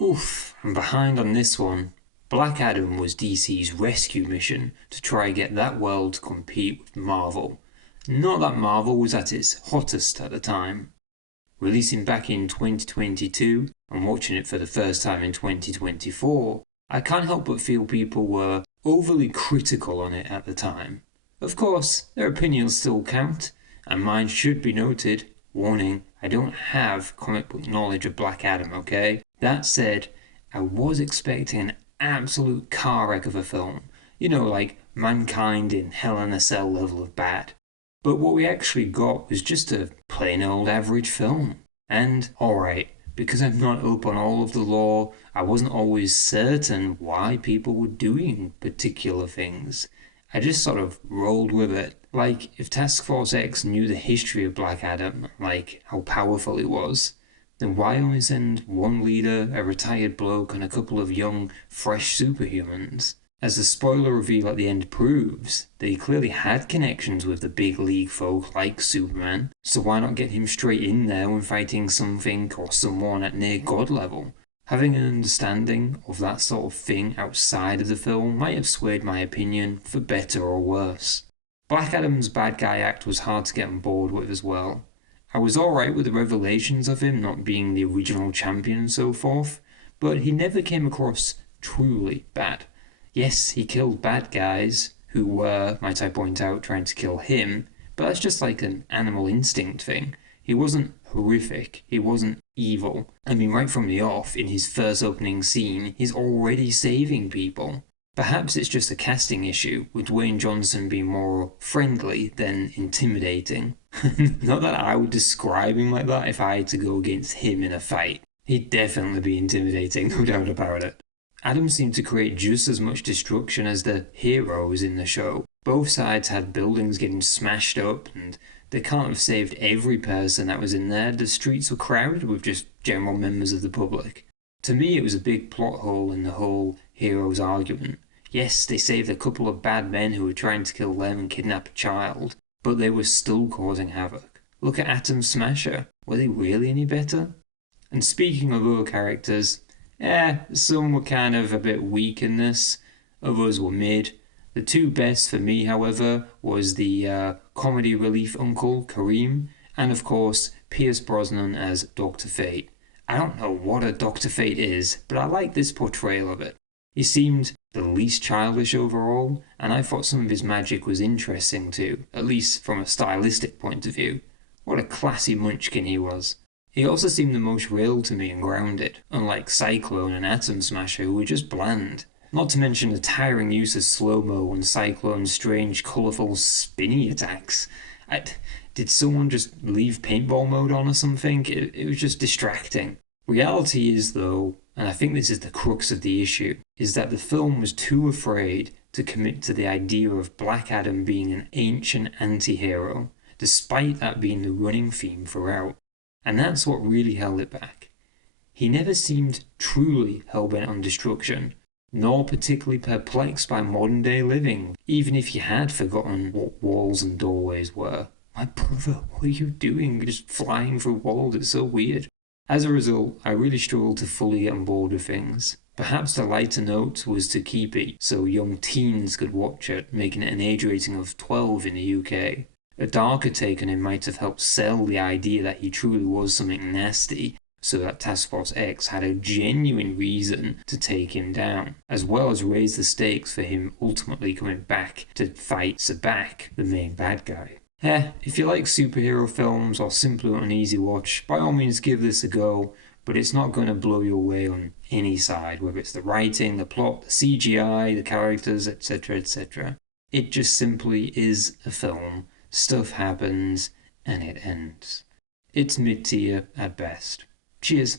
Oof, I'm behind on this one. Black Adam was DC's rescue mission to try and get that world to compete with Marvel. Not that Marvel was at its hottest at the time. Releasing back in 2022 and watching it for the first time in 2024, I can't help but feel people were overly critical on it at the time. Of course, their opinions still count, and mine should be noted. Warning, I don't have comic book knowledge of Black Adam, okay? That said, I was expecting an absolute car wreck of a film. You know, like Mankind in Hell in a Cell level of bad. But what we actually got was just a plain old average film. And, alright, because I'm not up on all of the lore, I wasn't always certain why people were doing particular things. I just sort of rolled with it. Like, if Task Force X knew the history of Black Adam, like how powerful he was, then why only send one leader, a retired bloke, and a couple of young, fresh superhumans? As the spoiler reveal at the end proves, they clearly had connections with the big league folk like Superman, so why not get him straight in there when fighting something or someone at near god level? Having an understanding of that sort of thing outside of the film might have swayed my opinion for better or worse. Black Adam's bad guy act was hard to get on board with as well. I was alright with the revelations of him not being the original champion and so forth, but he never came across truly bad. Yes, he killed bad guys, who were, might I point out, trying to kill him, but that's just like an animal instinct thing. He wasn't horrific, he wasn't evil. I mean, right from the off, in his first opening scene, he's already saving people. Perhaps it's just a casting issue, with Dwayne Johnson being more friendly than intimidating. Not that I would describe him like that if I had to go against him in a fight. He'd definitely be intimidating, no doubt about it. Adam seemed to create just as much destruction as the heroes in the show. Both sides had buildings getting smashed up, and they can't have saved every person that was in there. The streets were crowded with just general members of the public. To me, it was a big plot hole in the whole heroes argument. Yes, they saved a couple of bad men who were trying to kill them and kidnap a child, but they were still causing havoc. Look at Atom Smasher. Were they really any better? And speaking of other characters, some were kind of a bit weak in this, others were mid. The two best for me, however, was the comedy relief uncle, Kareem, and of course, Pierce Brosnan as Dr. Fate. I don't know what a Dr. Fate is, but I like this portrayal of it. He seemed the least childish overall, and I thought some of his magic was interesting too, at least from a stylistic point of view. What a classy munchkin he was. He also seemed the most real to me and grounded, unlike Cyclone and Atom Smasher who were just bland. Not to mention the tiring use of slow-mo and Cyclone's strange, colourful, spinny attacks. Did someone just leave paintball mode on or something? It was just distracting. Reality is, though, and I think this is the crux of the issue, is that the film was too afraid to commit to the idea of Black Adam being an ancient anti-hero, despite that being the running theme throughout. And that's what really held it back. He never seemed truly hell-bent on destruction, nor particularly perplexed by modern-day living, even if he had forgotten what walls and doorways were. My brother, what are you doing? Just flying through walls, it's so weird. As a result, I really struggled to fully get on board with things. Perhaps the lighter note was to keep it so young teens could watch it, making it an age rating of 12 in the UK. A darker take on him might have helped sell the idea that he truly was something nasty, so that Task Force X had a genuine reason to take him down, as well as raise the stakes for him ultimately coming back to fight Sabak, the main bad guy. If you like superhero films or simply want an easy watch, by all means give this a go, but it's not going to blow you away on any side, whether it's the writing, the plot, the CGI, the characters, etc, etc. It just simply is a film. Stuff happens, and it ends. It's mid-tier at best. Cheers.